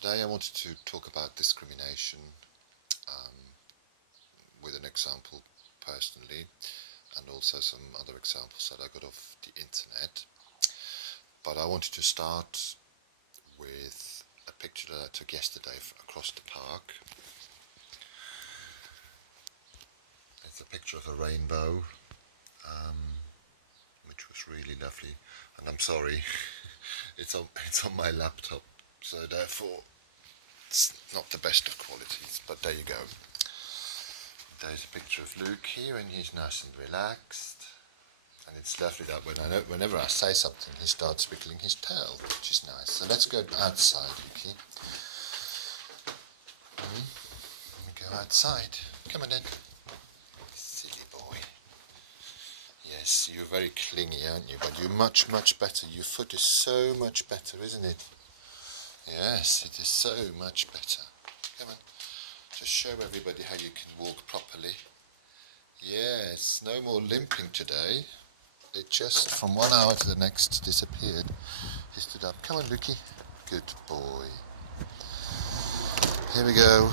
Today I wanted to talk about discrimination um, with an example personally and also some other examples that I got off the internet. But I wanted to start with a picture that I took yesterday across the park. It's a picture of a rainbow, which was really lovely. And I'm sorry, it's on my laptop, so therefore it's not the best of qualities, but there you go. There's a picture of Luke here, and he's nice and relaxed. And it's lovely that whenever I say something, he starts wiggling his tail, which is nice. So let's go outside, Lukey. We go outside. Come on then. Silly boy. Yes, you're very clingy, aren't you? But you're much, much better. Your foot is so much better, isn't it? Yes, it is so much better. Come on. Just show everybody how you can walk properly. Yes, no more limping today. It just, from 1 hour to the next, disappeared. He stood up. Come on, Lukey. Good boy. Here we go.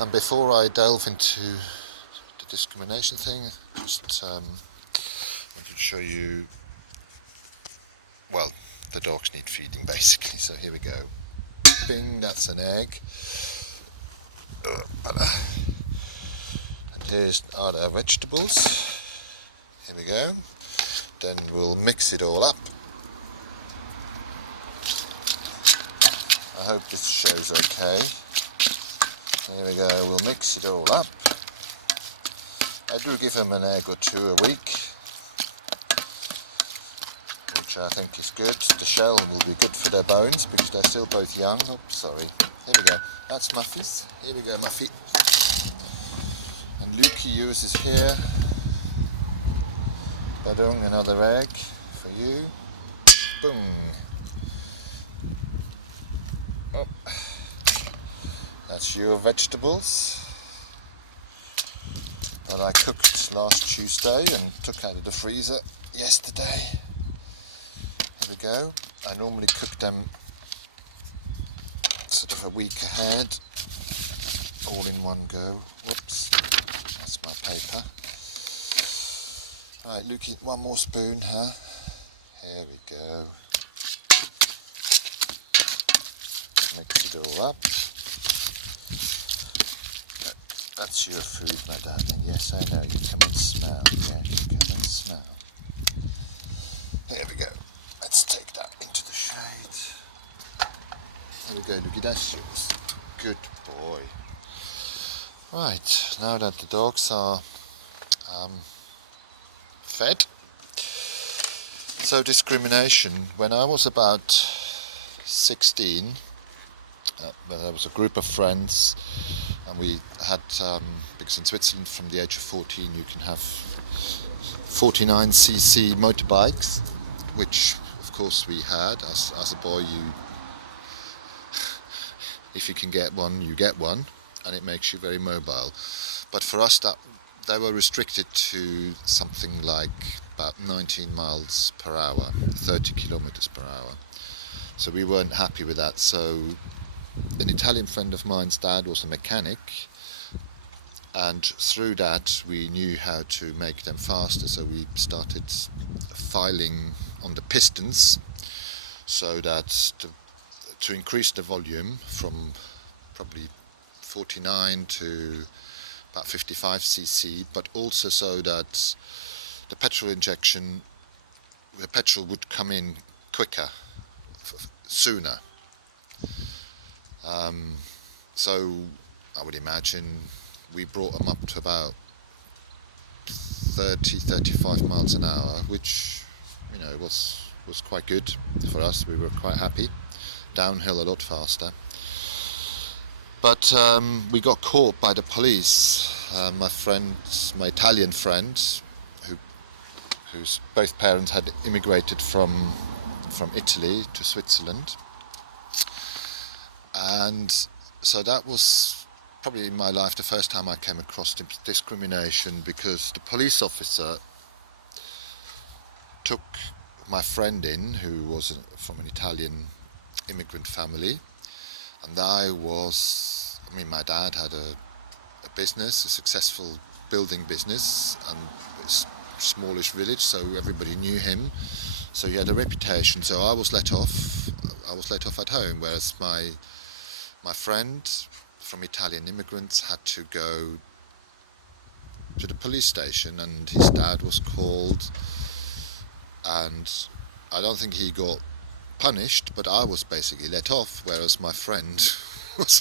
And before I delve into the discrimination thing, just wanted to show you, well, the dogs need feeding, basically. So here we go. Bing, that's an egg. And here's our vegetables. Here we go. Then we'll mix it all up. I hope this shows okay. Here we go, we'll mix it all up. I do give them an egg or two a week, which I think is good. The shell will be good for their bones because they're still both young. Oh, sorry. Here we go. That's Muffy's. Here we go, Muffy. And Lukey uses here. Badung, another egg for you. Boom. Oh. That's your vegetables that I cooked last Tuesday and took out of the freezer yesterday. Here we go. I normally cook them sort of a week ahead, all in one go. Whoops, that's my paper. Right, Lukey, one more spoon, huh? Here we go. Mix it all up. That's your food, my darling. Yes, I know. You come and smell. Yeah, you come and smell. Here we go. Let's take that into the shade. Here we go, Lukey. That's yours. Good boy. Right, now that the dogs are fed. So discrimination. When I was about 16, there was a group of friends, and we had, because in Switzerland from the age of 14 you can have 49cc motorbikes, which of course we had. As a boy, if you can get one, you get one, and it makes you very mobile. But for us, they were restricted to something like about 19 miles per hour, 30 kilometers per hour. So we weren't happy with that. So an Italian friend of mine's dad was a mechanic, and through that we knew how to make them faster. So we started filing on the pistons so that to increase the volume from probably 49 to about 55cc, but also so that the petrol would come in quicker, sooner. So I would imagine we brought them up to about 30-35 miles an hour, which, you know, was quite good for us. We were quite happy. Downhill a lot faster. But we got caught by the police. My Italian friend, whose both parents had immigrated from Italy to Switzerland. And so that was probably in my life the first time I came across discrimination, because the police officer took my friend in, who was from an Italian immigrant family, And my dad had a business, a successful building business, and it's a smallish village, so everybody knew him. So he had a reputation. So I was let off. I was let off at home, whereas my friend from Italian immigrants had to go to the police station, and his dad was called, and I don't think he got punished, but I was basically let off, whereas my friend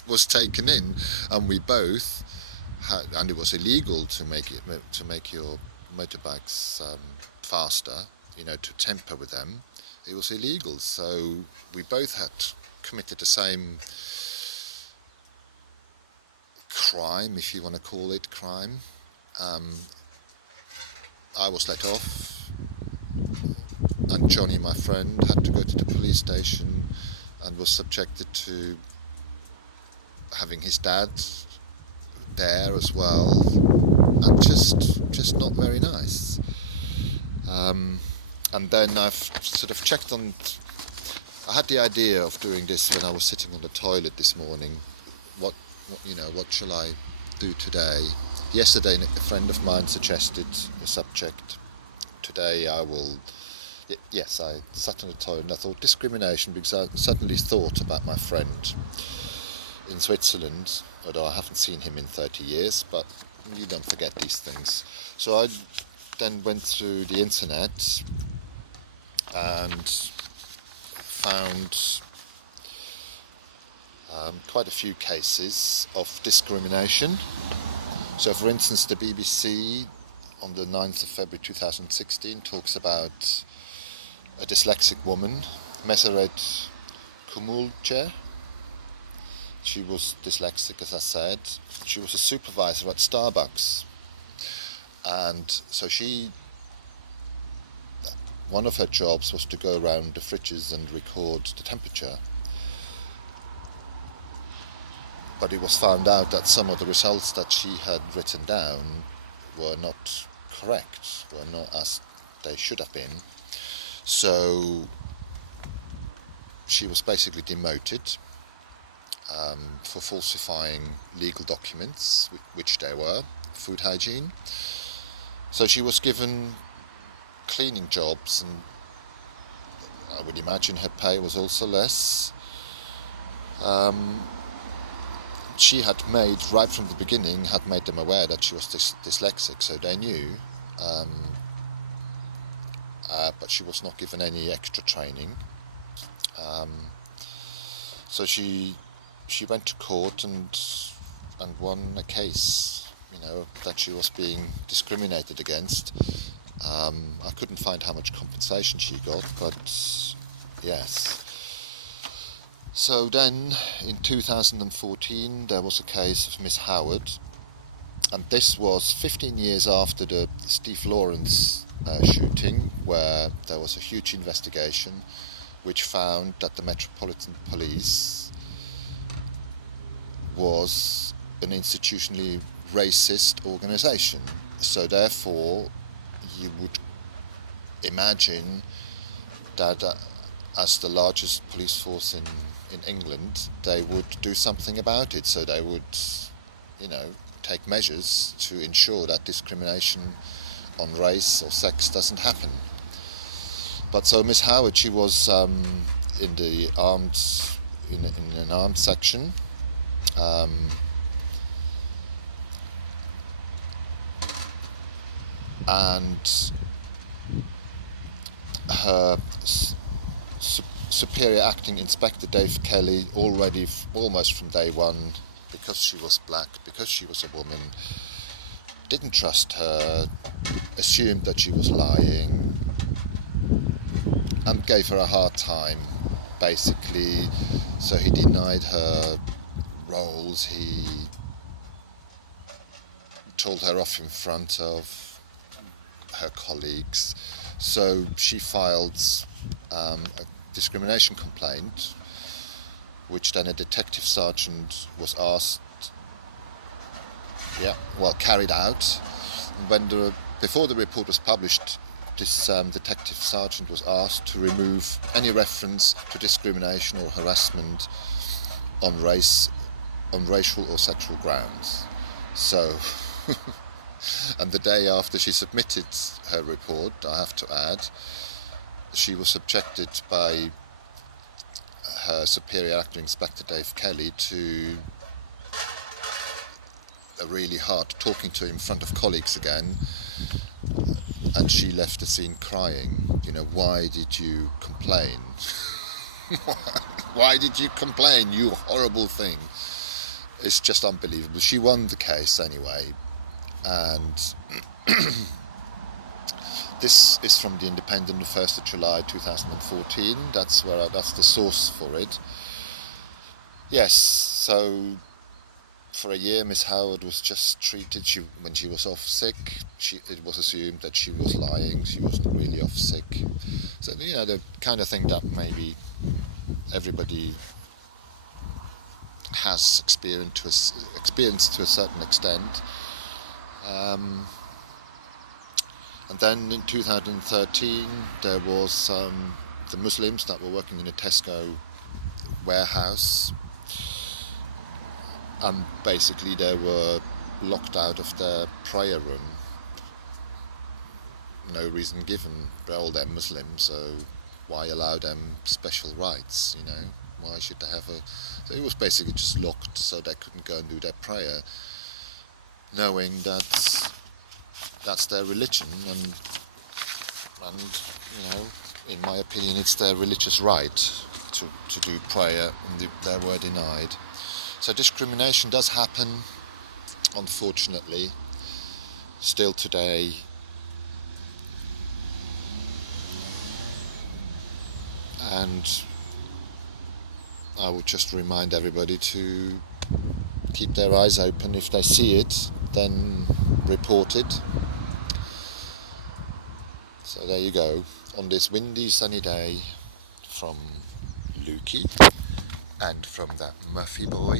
was taken in, and we both had, and it was illegal to make your motorbikes faster, to temper with them. It was illegal, so we both had committed the same crime, if you want to call it crime. I was let off, and Johnny, my friend, had to go to the police station and was subjected to having his dad there as well, and just not very nice. And then I've sort of checked on. I had the idea of doing this when I was sitting on the toilet this morning. What shall I do today? Yesterday, a friend of mine suggested a subject. Today, I will. Yes, I sat on the toilet and I thought discrimination, because I suddenly thought about my friend in Switzerland, although I haven't seen him in 30 years, but you don't forget these things. So I then went through the internet and found quite a few cases of discrimination. So, for instance, the BBC on the 9th of February 2016 talks about a dyslexic woman, Meseret Kumulce. She was dyslexic, as I said. She was a supervisor at Starbucks. And so one of her jobs was to go around the fridges and record the temperature. But it was found out that some of the results that she had written down were not correct, were not as they should have been. So she was basically demoted for falsifying legal documents, which they were, food hygiene. So she was given cleaning jobs, and I would imagine her pay was also less. She had made, right from the beginning, made them aware that she was dyslexic, so they knew, but she was not given any extra training. So she went to court and won a case, that she was being discriminated against. I couldn't find how much compensation she got, but yes. So then, in 2014, there was a case of Miss Howard, and this was 15 years after the Steve Lawrence shooting, where there was a huge investigation which found that the Metropolitan Police was an institutionally racist organisation. So therefore, you would imagine that as the largest police force in England, they would do something about it. So they would, take measures to ensure that discrimination on race or sex doesn't happen. But so Miss Howard, she was in the in an armed section. And her superior acting inspector Dave Kelly, already almost from day one, because she was black, because she was a woman, didn't trust her, assumed that she was lying, and gave her a hard time, basically. So he denied her roles, he told her off in front of her colleagues. So she filed a discrimination complaint, which then a detective sergeant was carried out. And before the report was published, this detective sergeant was asked to remove any reference to discrimination or harassment on racial or sexual grounds. So, and the day after she submitted her report, I have to add, she was subjected by her superior acting inspector Dave Kelly to a really hard talking to in front of colleagues again, and she left the scene crying. Why did you complain? Why did you complain, you horrible thing? It's just unbelievable. She won the case anyway, and this is from the Independent, the 1st of July 2014. That's the source for it. Yes, so for a year, Miss Howard was just treated. When she was off sick, it was assumed that she was lying. She wasn't really off sick. So the kind of thing that maybe everybody has experienced to a certain extent. And then in 2013, there was the Muslims that were working in a Tesco warehouse. And basically they were locked out of their prayer room. No reason given. Well, they're Muslims, so why allow them special rights, Why should they have So it was basically just locked so they couldn't go and do their prayer, knowing that that's their religion, and in my opinion, it's their religious right to do prayer, and they were denied. So discrimination does happen, unfortunately, still today. And I would just remind everybody to keep their eyes open. If they see it, then report it. So there you go, on this windy, sunny day, from Lukey and from that Muffy boy.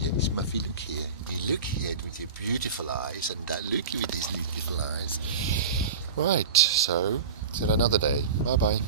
Yes, Muffy, look here. You look here with your beautiful eyes, and that Lukey with his beautiful eyes. Right, so till another day. Bye bye.